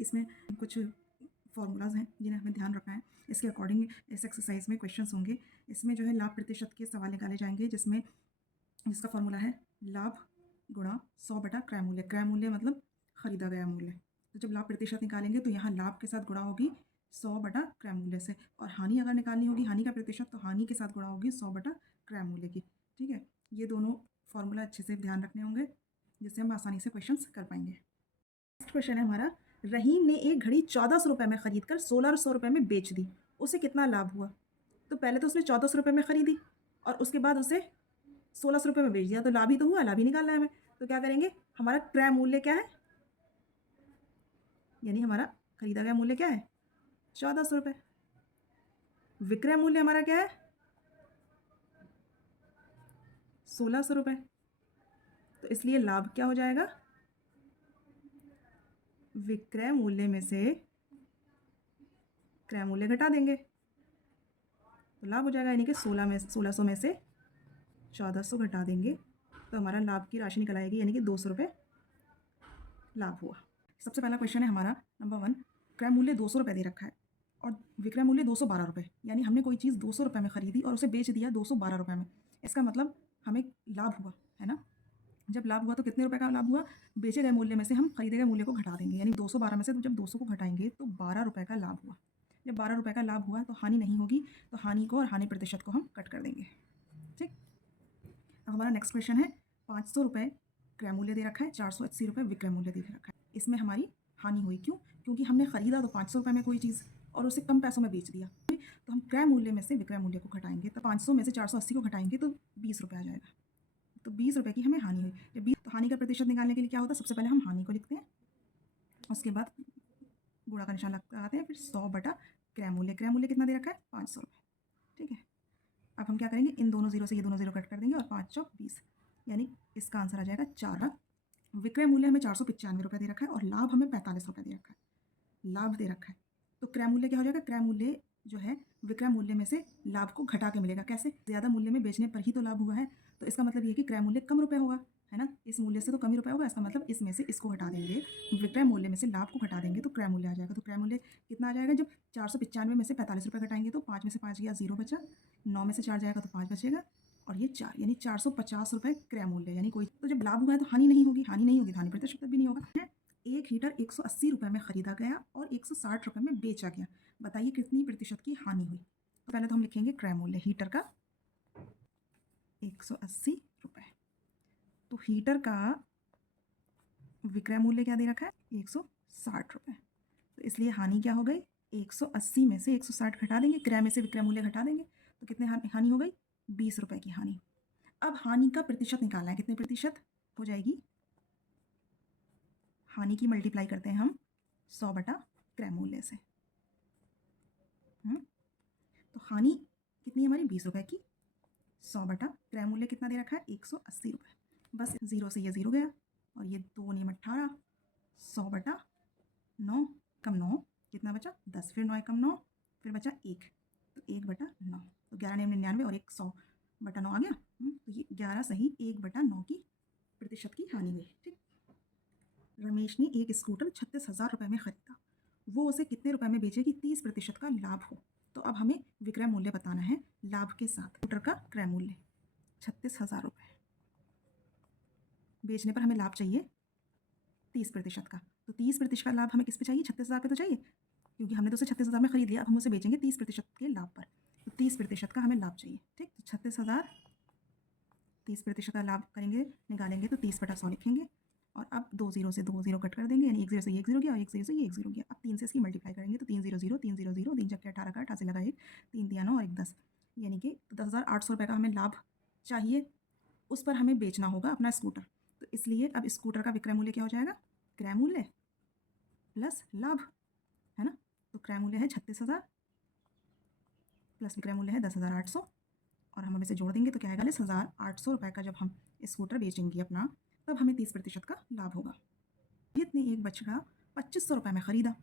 इसमें कुछ फॉर्मूलाज हैं जिन्हें हमें ध्यान रखना है। इसके अकॉर्डिंग इस एक्सरसाइज में क्वेश्चंस होंगे। इसमें जो है लाभ प्रतिशत के सवाल निकाले जाएंगे, जिसका फॉर्मूला है लाभ गुणा 100 बटा क्रय मूल्य। क्रय मूल्य मतलब खरीदा गया मूल्य। तो जब लाभ प्रतिशत निकालेंगे तो यहाँ लाभ के साथ गुणा होगी 100 बटा क्रय मूल्य से, और हानि अगर निकालनी होगी, हानि का प्रतिशत, तो हानि के साथ गुणा होगी 100 बटा क्रय मूल्य की। ठीक है, ये दोनों फॉर्मूला अच्छे से ध्यान रखने होंगे जिससे हम आसानी से क्वेश्चंस कर पाएंगे। नेक्स्ट क्वेश्चन है हमारा, रहीम ने एक घड़ी 1400 रुपये में खरीद कर 1600 रुपये में बेच दी, उसे कितना लाभ हुआ? तो पहले तो उसने 1400 रुपये में खरीदी और उसके बाद उसे 1600 रुपये में बेच दिया, तो लाभ ही तो हुआ, लाभ ही निकालना है हमें। तो क्या करेंगे, हमारा क्रय मूल्य क्या है, यानी हमारा खरीदा गया मूल्य क्या है 1400 रुपये, विक्रय मूल्य हमारा क्या है 1600 रुपये। तो इसलिए लाभ क्या हो जाएगा, विक्रय मूल्य में से क्रय मूल्य घटा देंगे तो लाभ हो जाएगा, यानी कि 1600 में से 1400 घटा देंगे तो हमारा लाभ की राशि निकल आएगी, यानी कि 200 रुपये लाभ हुआ। सबसे पहला क्वेश्चन है हमारा नंबर 1, क्रय मूल्य 200 रुपये दे रखा है और विक्रय मूल्य 212 रुपये, यानी हमने कोई चीज़ 200 रुपये में खरीदी और उसे बेच दिया 212 रुपये में। इसका मतलब हमें लाभ हुआ है ना। जब लाभ हुआ तो कितने रुपए का लाभ हुआ, बेचे गए मूल्य में से हम खरीदे गए मूल्य को घटा देंगे, यानी 212 में से जब 200 को घटाएंगे तो 12 रुपये का लाभ हुआ। जब 12 रुपये का लाभ हुआ तो हानि नहीं होगी, तो हानि को और हानि प्रतिशत को हम कट कर देंगे। ठीक, अब हमारा नेक्स्ट क्वेश्चन है, 500 रुपये क्रय मूल्य दे रखा है, 480 रुपये विक्रय मूल्य दे रखा है। इसमें हमारी हानि हुई, क्यों? क्योंकि हमने खरीदा तो 500 रुपये में कोई चीज़ और उसे कम पैसों में बेच दिया, तो हम क्रय मूल्य में से विक्रय मूल्य को घटाएंगे, तो 500 में से 480 को घटाएंगे तो 20 रुपये आ जाएगा, तो 20 रुपये की हमें हानि हुई। जब 20, तो हानि का प्रतिशत निकालने के लिए क्या होता है, सबसे पहले हम हानि को लिखते हैं, उसके बाद गुणा का निशान लगाते हैं, फिर 100 बटा क्रय मूल्य। क्रय मूल्य कितना दे रखा है 500 रुपये। ठीक है, अब हम क्या करेंगे, इन दोनों जीरो से ये दोनों जीरो कट कर देंगे और 5 चौक 20, यानी इसका आंसर आ जाएगा 4। विक्रय मूल्य हमें 495 रुपये दे रखा है और लाभ हमें 45 रुपये दे रखा है, लाभ दे रखा है। तो क्रय मूल्य क्या हो जाएगा, क्रय मूल्य जो है विक्रय मूल्य में से लाभ को घटा के मिलेगा। कैसे, ज़्यादा मूल्य में बेचने पर ही तो लाभ हुआ है, तो इसका मतलब ये कि क्रय मूल्य कम रुपये होगा, है ना। इस मूल्य से तो कम ही रुपये होगा, इसका मतलब इसमें से इसको घटा देंगे, विक्रय मूल्य में से लाभ को घटा देंगे तो क्रय मूल्य आ जाएगा। तो क्रय मूल्य कितना आ जाएगा, जब 495 में से 45 रुपये घटाएंगे तो 5 में से 5 गया 0 बचा, 9 में से 4 जाएगा तो 5 बचेगा और ये 4, यानी 450 रुपये क्रय मूल्य। यानी कोई तो जब लाभ हुआ है तो हानि नहीं होगी, हानि नहीं होगी तो हानि प्रतिशत भी नहीं होगा। एक हीटर 180 रुपये में खरीदा गया और 160 रुपये में बेचा गया, बताइए कितनी प्रतिशत की हानि हुई। तो पहले तो हम लिखेंगे क्रय मूल्य हीटर का 180 रुपये, तो हीटर का विक्रय मूल्य क्या दे रखा है 160 रुपये, तो इसलिए हानि क्या हो गई, 180 में से 160 घटा देंगे, क्रय में से विक्रय मूल्य घटा देंगे, तो कितने हानि हो गई 20 रुपये की हानि। अब हानि का प्रतिशत निकालना है, कितने प्रतिशत हो जाएगी, हानि की मल्टीप्लाई करते हैं हम 100 बटा क्रय मूल्य से। तो हानि कितनी हमारी 20 रुपये की, 100 बटा क्रय मूल्य कितना दे रखा है 180 रुपये। बस 0 से ये 0 गया और ये 2 नियम 18, 100 बटा 9 कम 9 कितना बचा 10, फिर 9 कम 9 फिर बचा 1, तो 1 बटा 9, तो 11 नियम 99 और 1 100 बटा 9 आ गया। तो ये 11 सही 1 बटा 9 की प्रतिशत की हानि हुई। ठीक, रमेश ने एक स्कूटर 36,000 रुपये में खरीदा, वो उसे कितने रुपए में बेचेगी 30% का लाभ हो। तो अब हमें विक्रय मूल्य बताना है लाभ के साथ। स्कूटर का क्रय मूल्य 36,000 रुपये, बेचने पर हमें लाभ चाहिए 30% का, तो 30% का लाभ हमें किस पे चाहिए, 36,000 पे तो चाहिए, क्योंकि हमने तो उसे 36,000 में खरीद लिया, अब हम उसे बेचेंगे 30% के लाभ पर, तो 30% का हमें लाभ चाहिए। ठीक, तो 36,000 30% का लाभ करेंगे, निकालेंगे तो 30 बटा 100 लिखेंगे और अब 2 जीरो से 2 जीरो कट कर देंगे, यानी 1 जीरो से 1 जीरो गया और 1 जीरो से 1 जीरो गया। अब 3 से इसकी मल्टीप्लाई करेंगे तो 3 जीरो जीरो 3 जीरो जीरो 3 चक्के 18 का 88 लगा 1, 3 दिया 9 और 1 10, यानी कि 10,800 रुपये का हमें लाभ चाहिए, उस पर हमें बेचना होगा अपना स्कूटर। तो इसलिए अब स्कूटर का विक्रय मूल्य क्या हो जाएगा, क्रय मूल्य प्लस लाभ, है ना। तो क्रय मूल्य है 36,000 प्लस विक्रय मूल्य है 10,800 और हम इसे जोड़ देंगे तो क्या आएगा 10,800 रुपये का जब हम स्कूटर बेचेंगे अपना, तब हमें 30% का लाभ होगा। रोहित ने एक बछड़ा 2500 रुपये में खरीदा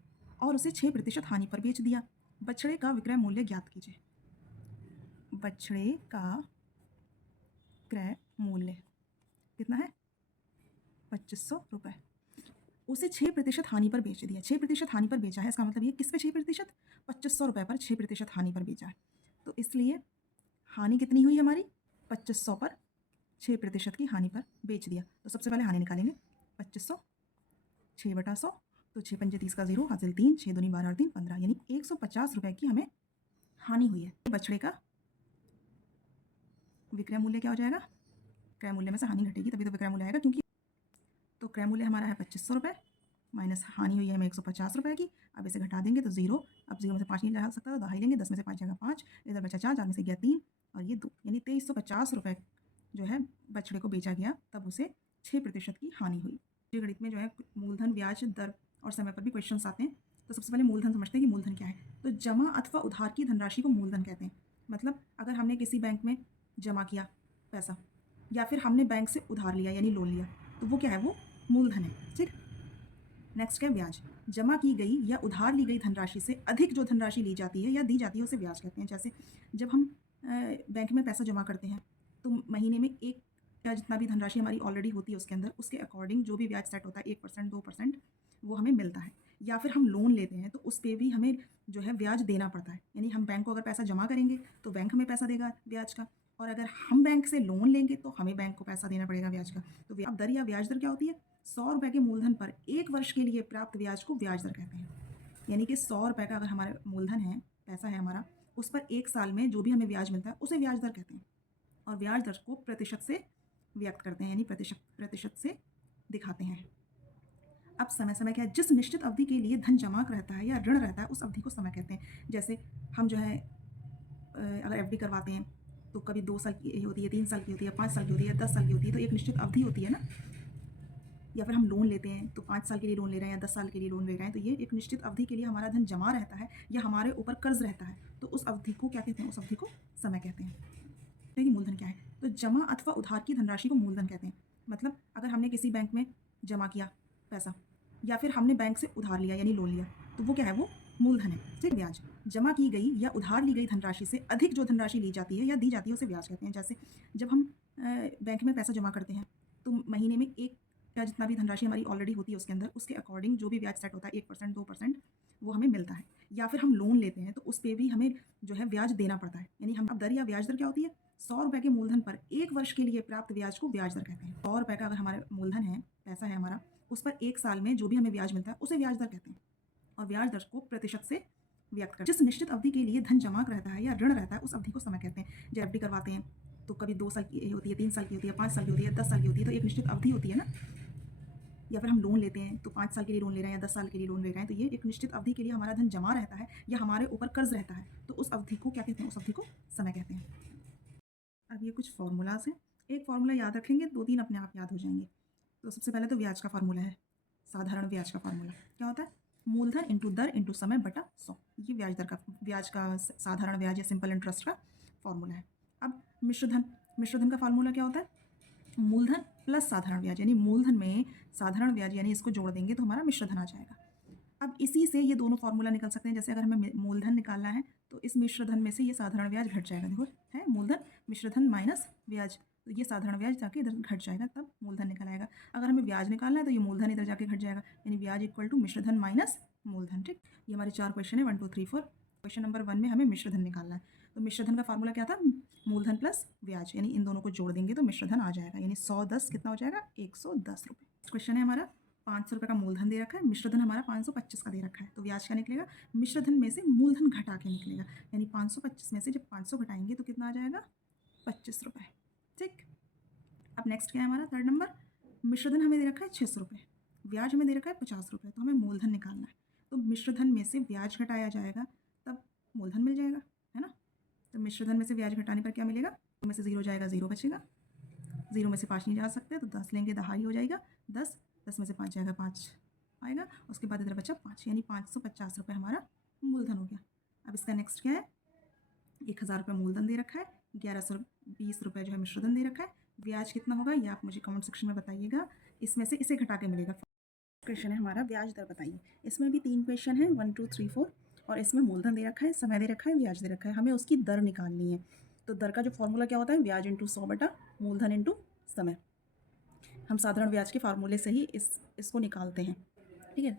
और उसे 6% हानि पर बेच दिया, बछड़े का विक्रय मूल्य ज्ञात कीजिए। बछड़े का क्रय मूल्य कितना है 2500 रुपये। उसे 6% हानि पर बेच दिया। 6% हानि पर बेचा है, इसका मतलब ये किस पे 6%? 2500 रुपये पर 6% हानि पर बेचा है। तो इसलिए हानि कितनी हुई हमारी? 2500 पर 6% की हानि पर बेच दिया। तो सबसे पहले हानि निकालेंगे। 2500 6/100, तो 6 पंजे 30 का 0, हासिल 3, 6 दूनी 12 और 3 15, यानी 150 रुपये की हमें हानि हुई है। बछड़े का विक्रय मूल्य क्या हो जाएगा? क्रय मूल्य में से हानि घटेगी तभी तो विक्रय मूल्य आएगा, क्योंकि तो क्रय मूल्य हमारा है 2500 रुपये माइनस हानि हुई है हमें 150 रुपये की। अब इसे घटा देंगे तो 0, अब 0 में से 5 नहीं जा सकता तो दहाई लेंगे, 10 में से 5 जाएगा 5, इधर बचा 4, 4 में से गया 3 और ये 2, यानी 2350 रुपये जो है बछड़े को बेचा गया, तब उसे 6% की हानि हुई। ये गणित में जो है मूलधन, ब्याज दर और समय पर भी क्वेश्चन आते हैं। तो सबसे पहले मूलधन समझते हैं कि मूलधन क्या है। तो जमा अथवा उधार की धनराशि को मूलधन कहते हैं। मतलब अगर हमने किसी बैंक में जमा किया पैसा या फिर हमने बैंक से उधार लिया यानी लोन लिया, तो वो क्या है? वो मूलधन है। ठीक, नेक्स्ट है ब्याज। जमा की गई या उधार ली गई धनराशि से अधिक जो धनराशि ली जाती है या दी जाती है उसे ब्याज कहते हैं। जैसे जब हम बैंक में पैसा जमा करते हैं तो महीने में एक या जितना भी धनराशि हमारी ऑलरेडी होती है उसके अंदर, उसके अकॉर्डिंग जो भी ब्याज सेट होता है 1% 2% वो हमें मिलता है। या फिर हम लोन लेते हैं तो उस पर भी हमें जो है ब्याज देना पड़ता है। यानी हम बैंक को अगर पैसा जमा करेंगे तो बैंक हमें पैसा देगा ब्याज का, और अगर हम बैंक से लोन लेंगे तो हमें बैंक को पैसा देना पड़ेगा ब्याज का। तो अब दर या ब्याज दर क्या होती है? 100 रुपये के मूलधन पर 1 वर्ष के लिए प्राप्त ब्याज को ब्याज दर कहते हैं। यानी कि 100 रुपये का अगर हमारा मूलधन है, पैसा है हमारा, उस पर 1 साल में जो भी हमें ब्याज मिलता है उसे ब्याज दर कहते हैं। और ब्याज दर को प्रतिशत से व्यक्त करते हैं, यानी प्रतिशत से दिखाते हैं। अब समय समय क्या है? जिस निश्चित अवधि के लिए धन जमा रहता है या ऋण रहता है उस अवधि को समय कहते हैं। जैसे हम जो है अगर एफडी करवाते हैं तो कभी 2 साल की होती है, 3 साल की होती है, 5 साल की होती है, 10 साल की होती है, तो एक निश्चित अवधि होती है ना। या फिर हम लोन लेते हैं तो 5 साल के लिए लोन ले रहे हैं या 10 साल के लिए लोन ले रहे हैं, तो ये एक निश्चित अवधि के लिए हमारा धन जमा रहता है या हमारे ऊपर कर्ज रहता है, तो उस अवधि को क्या कहते हैं? उस अवधि को समय कहते हैं। कि मूलधन क्या है? तो जमा अथवा उधार की धनराशि को मूलधन कहते हैं। मतलब अगर हमने किसी बैंक में जमा किया पैसा या फिर हमने बैंक से उधार लिया यानी लोन लिया, तो वो क्या है? वो मूलधन है। ठीक, ब्याज। जमा की गई या उधार ली गई धनराशि से अधिक जो धनराशि ली जाती है या दी जाती है उसे ब्याज कहते हैं। जैसे जब हम बैंक में पैसा जमा करते हैं तो महीने में एक या जितना भी धनराशि हमारी ऑलरेडी होती है उसके अंदर, उसके अकॉर्डिंग जो भी ब्याज सेट होता है 1% 2% वो हमें मिलता है। या फिर हम लोन लेते हैं तो उस पर भी हमें जो है ब्याज देना पड़ता है। यानी हम अब दर या ब्याज दर क्या होती है? 100 रुपये के मूलधन पर 1 वर्ष के लिए प्राप्त ब्याज को ब्याज दर कहते हैं। 100 रुपये का अगर हमारा मूलधन है, पैसा है हमारा, उस पर 1 साल में जो भी हमें ब्याज मिलता है उसे ब्याज दर कहते हैं। और ब्याज दर को प्रतिशत से व्यक्त करते हैं। जिस निश्चित अवधि के लिए धन जमा रहता है या ऋण रहता है उस अवधि को समय कहते हैं। जब एफडी करवाते हैं तो कभी 2 साल की होती है, 3 साल की होती है, 5 साल की होती है, 10 साल की होती है, तो एक निश्चित अवधि होती है ना। या फिर हम लोन लेते हैं तो 5 साल के लिए लोन ले रहे हैं या 10 साल के लिए लोन ले रहे हैं, तो ये एक निश्चित अवधि के लिए हमारा धन जमा रहता है या हमारे ऊपर कर्ज रहता है, तो उस अवधि को क्या कहते हैं? उस अवधि को समय कहते हैं। अब ये कुछ फार्मूलाज हैं, एक फार्मूला याद रखेंगे, 2-3 अपने आप याद हो जाएंगे। तो सबसे पहले तो ब्याज का फार्मूला है, साधारण ब्याज का फार्मूला क्या होता है? मूलधन इंटू दर इंटू समय बटा 100। ये ब्याज का साधारण ब्याज या सिंपल इंटरेस्ट का फार्मूला है। अब मिश्रधन का फार्मूला क्या होता है? मूलधन प्लस साधारण ब्याज, यानी मूलधन में साधारण ब्याज यानी इसको जोड़ देंगे तो हमारा मिश्रधन आ जाएगा। अब इसी से ये दोनों फार्मूला निकल सकते हैं। जैसे अगर हमें मूलधन निकालना है तो इस मिश्रधन में से ये साधारण ब्याज घट जाएगा। देखो है मूलधन मिश्रधन माइनस ब्याज, तो ये साधारण ब्याज जाके इधर घट जाएगा, तब मूलधन निकल आएगा। अगर हमें ब्याज निकालना है तो ये मूलधन इधर जाके घट जाएगा, यानी ब्याज इक्वल टू मिश्रधन माइनस मूलधन। ठीक, ये हमारे 4 क्वेश्चन है, 1 2 3 4। क्वेश्चन नंबर 1 में हमें मिश्रधन निकालना है, तो मिश्रधन का फार्मूला क्या था? मूलधन प्लस ब्याज, यानी इन दोनों को जोड़ देंगे तो मिश्रधन आ जाएगा, यानी 110 कितना हो जाएगा? 110 रुपये। क्वेश्चन है हमारा 500 रुपये का मूलधन दे रखा है, मिश्रधन हमारा 525 का दे रखा है, तो ब्याज क्या निकलेगा? मिश्रधन में से मूलधन घटा के निकलेगा, यानी 525 में से जब 500 घटाएंगे तो कितना आ जाएगा? 25 रुपये। ठीक, अब नेक्स्ट क्या है हमारा? 3rd नंबर, मिश्रधन हमें दे रखा है 600 रुपये, ब्याज हमें दे रखा है 50 रुपये, तो हमें मूलधन निकालना है। तो मिश्रधन में से ब्याज घटाया जाएगा तब मूलधन मिल जाएगा, है ना। तो मिश्रधन में से ब्याज घटाने पर क्या मिलेगा? में से 0 जाएगा, 0 बचेगा, 0 में से 5 नहीं जा सकते तो 10 लेंगे, दहाई हो जाएगा 10, 10 में से 5 जाएगा, 5 आएगा, उसके बाद इधर बचा 5, यानी 550 रुपये हमारा मूलधन हो गया। अब इसका नेक्स्ट क्या है? 1000 रुपये मूलधन दे रखा है, 1120 रुपये जो है मिश्रधन दे रखा है, ब्याज कितना होगा ये आप मुझे कमेंट सेक्शन में बताइएगा, इसमें से इसे घटा के मिलेगा। क्वेश्चन है हमारा ब्याज दर बताइए। इसमें भी 3 क्वेश्चन है, 1 2 3 4, और इसमें मूलधन दे रखा है, समय दे रखा है, ब्याज दे रखा है, हमें उसकी दर निकालनी है। तो दर का जो फॉर्मूला क्या होता है? ब्याज इंटू 100 बटा मूलधन इंटू समय। हम साधारण ब्याज के फार्मूले से ही इसको निकालते हैं। ठीक है।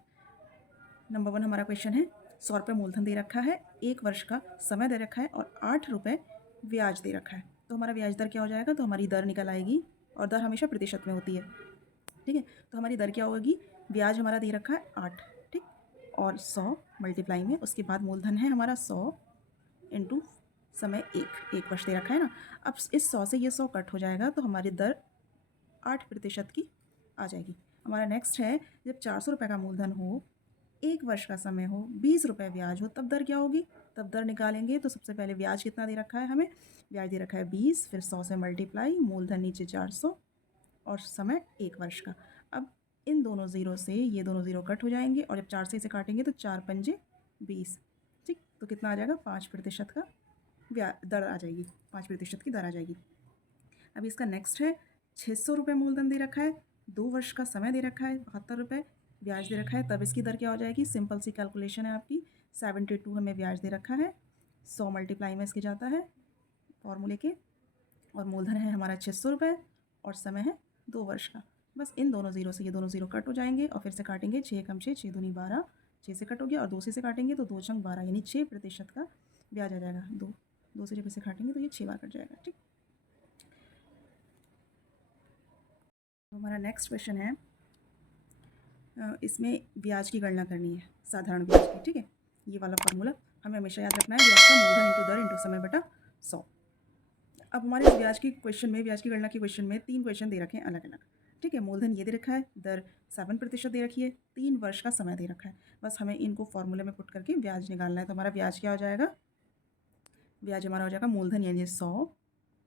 नंबर 1 हमारा क्वेश्चन है, 100 रुपये मूलधन दे रखा है, 1 वर्ष का समय दे रखा है और 8 रुपये ब्याज दे रखा है। तो हमारा ब्याज दर क्या हो जाएगा? तो हमारी दर निकल आएगी, और दर हमेशा प्रतिशत में होती है। ठीक है, तो हमारी दर क्या होगी? ब्याज हमारा दे रखा है 8, ठीक, और 100 मल्टीप्लाई में उसके बाद मूलधन है हमारा 100 इंटू समय 1 वर्ष दे रखा है ना। अब इस 100 से ये 100 कट हो जाएगा, तो हमारी दर 8% की आ जाएगी। हमारा नेक्स्ट है, जब 400 रुपये का मूलधन हो, 1 वर्ष का समय हो, 20 रुपये ब्याज हो, तब दर क्या होगी? तब दर निकालेंगे तो सबसे पहले ब्याज कितना दे रखा है हमें? ब्याज दे रखा है 20, फिर 100 से मल्टीप्लाई, मूलधन नीचे 400 और समय 1 वर्ष का। अब इन दोनों ज़ीरो से ये दोनों ज़ीरो कट हो जाएंगे, और जब 4 से इसे काटेंगे तो 4 पंजे 20, ठीक, तो कितना आ जाएगा? 5% का दर आ जाएगी, 5% की दर आ जाएगी। अभी इसका नेक्स्ट है, 600 रुपये मूलधन दे रखा है, 2 वर्ष का समय दे रखा है, 72 रुपये ब्याज दे रखा है, तब इसकी दर क्या हो जाएगी? सिंपल सी कैलकुलेशन है आपकी, 72 हमें ब्याज दे रखा है, 100 मल्टीप्लाई में इसके जाता है फॉर्मूले के, और मूलधन है हमारा 600 रुपये और समय है 2 वर्ष का। बस इन दोनों ज़ीरो से ये दोनों ज़ीरो कट हो जाएंगे, और फिर से काटेंगे, 6 कम 6, 6 दूनी 12, 6 से कट हो गया, और 2 से काटेंगे तो 2 छंग 12, यानी 6% का ब्याज आ जाएगा। 2 से जब इसे काटेंगे तो ये 6 बार कट जाएगा, ठीक। हमारा नेक्स्ट क्वेश्चन है, इसमें ब्याज की गणना करनी है, साधारण ब्याज की, ठीक है। ये वाला फार्मूला हमें हमेशा याद रखना है, ब्याज का मूलधन इंटू दर इंटू समय बटा 100। अब हमारे इस ब्याज की क्वेश्चन में, ब्याज की गणना की क्वेश्चन में 3 क्वेश्चन दे रखे हैं अलग अलग, ठीक है। मूलधन ये दे रखा है, दर 7% दे रखी है, 3 वर्ष का समय दे रखा है। बस हमें इनको फॉर्मूले में पुट करके ब्याज निकालना है। तो हमारा ब्याज क्या हो जाएगा? ब्याज हमारा हो जाएगा मूलधन यानी 100,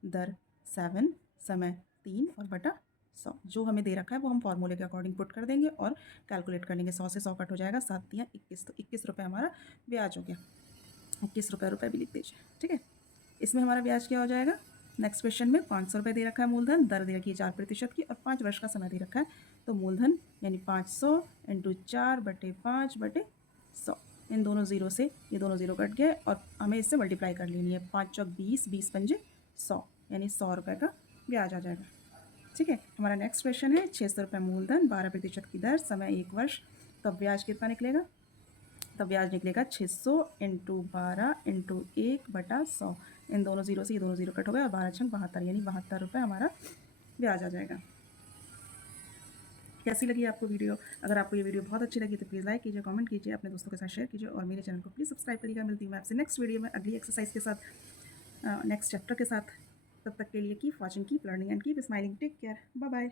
दर 7, समय 3 और बटा 100। जो हमें दे रखा है वो हम फॉर्मूले के अकॉर्डिंग पुट कर देंगे और कैलकुलेट कर लेंगे। 100 से 100 कट हो जाएगा, 7 दिया 21, तो 21 रुपये हमारा ब्याज हो गया। 21 रुपये भी लिख दीजिए, ठीक है। इसमें हमारा ब्याज क्या हो जाएगा? नेक्स्ट क्वेश्चन में 500 रुपये दे रखा है मूलधन, दर दे रखी है 4% की, और 5 वर्ष का समय दे रखा है। तो मूलधन यानी 500 इंटू 4/5/100, इन दोनों ज़ीरो से ये दोनों ज़ीरो कट गए, और हमें इससे मल्टीप्लाई कर लेनी है। 5 चौक 20, 20 पंजे 100, यानी 100 रुपये का ब्याज आ जाएगा, ठीक है। हमारा नेक्स्ट क्वेश्चन है, 600 रुपये मूलधन, 12% की दर, समय 1 वर्ष, तब ब्याज कितना निकलेगा? तब ब्याज निकलेगा 600 इंटू 12 इंटू 1/100, इन दोनों ज़ीरो से ये दोनों ज़ीरो कट हो गया, और 12 छंग 72, यानी 72 रुपये हमारा ब्याज आ जाएगा। कैसी लगी आपको वीडियो? अगर आपको ये वीडियो बहुत अच्छी लगी तो प्लीज़ लाइक कीजिए, कमेंट कीजिए, अपने दोस्तों के साथ शेयर कीजिए, और मेरे चैनल को प्लीज़ सब्सक्राइब करिएगा। मिलती हूँ मैं आपसे नेक्स्ट वीडियो में अगली एक्सरसाइज के साथ, नेक्स्ट चैप्टर के साथ। तब तक के लिए keep watching, keep learning and keep smiling. Take care, bye bye.